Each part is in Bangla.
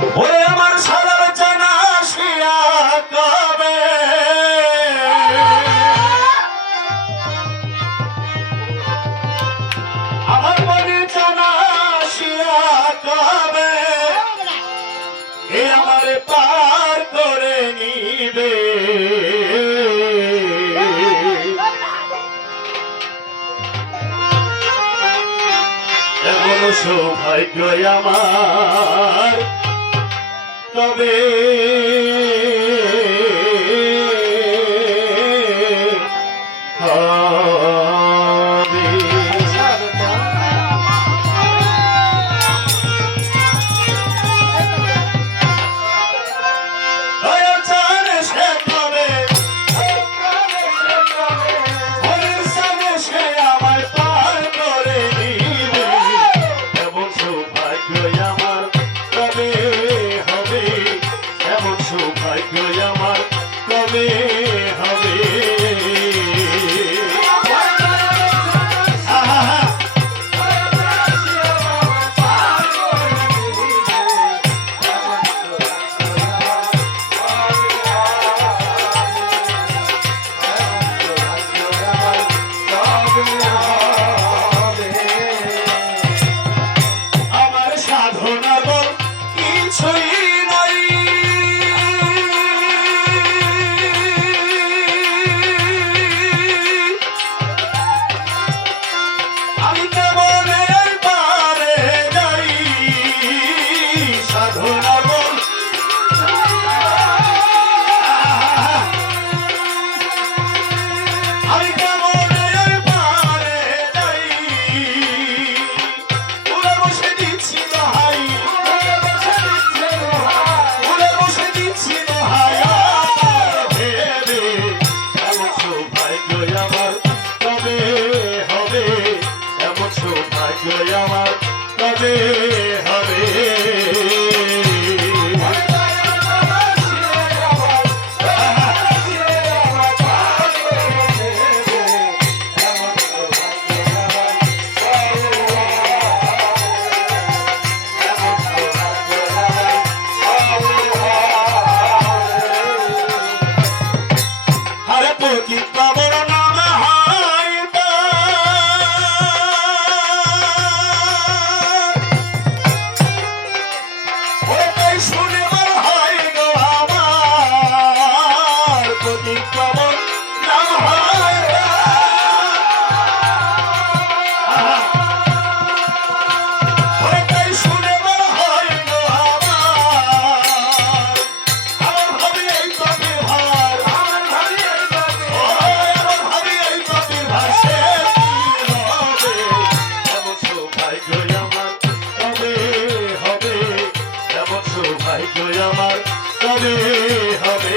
ওরে আমার সারার জানা আসিয়া কবে আমার মনে জানা আসিয়া কবে এ আমারে পার করে নিবে এমন সৌভাগ্য আমার তবে আমার তবে হবে আরে পতি পাবো না আমার তবে হবে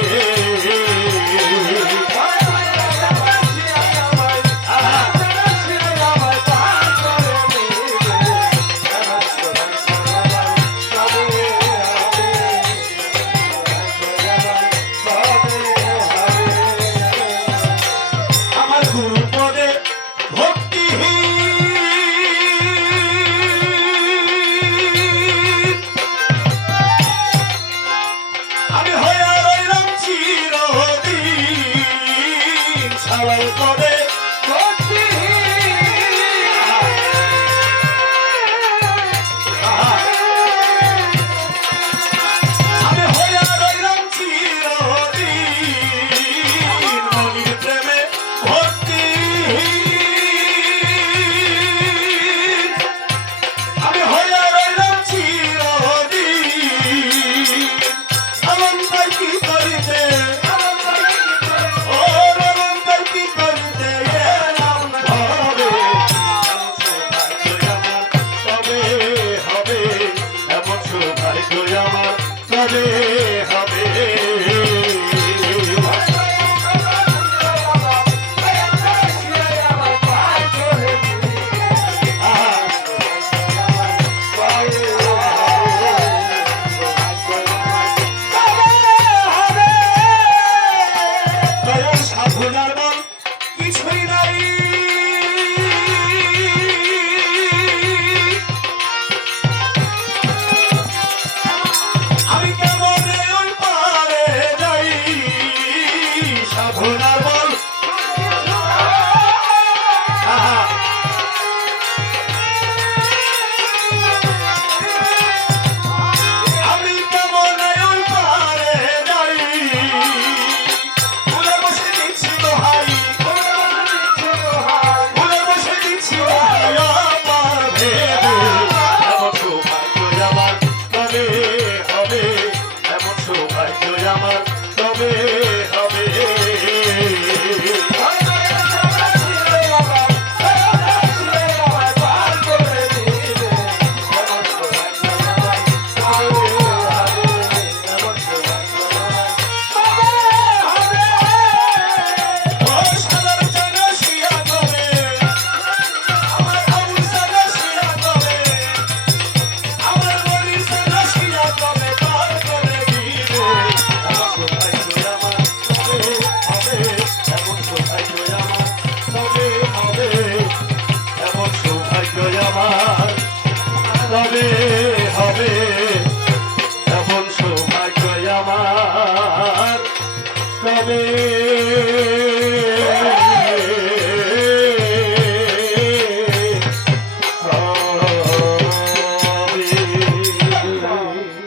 আমার গুরু পদে আমি হয়ে রইলাম চিরদিন সবাই করে আমি হয়ে রইলাম চিরদিন মনির প্রেমে ভক্তি আমি হয়ে রইলাম চিরদিন কি করিতে ও রমন কি করিতে এলাম হবে তবে হবে এমন সৌভাগ্য আমার তবে হবে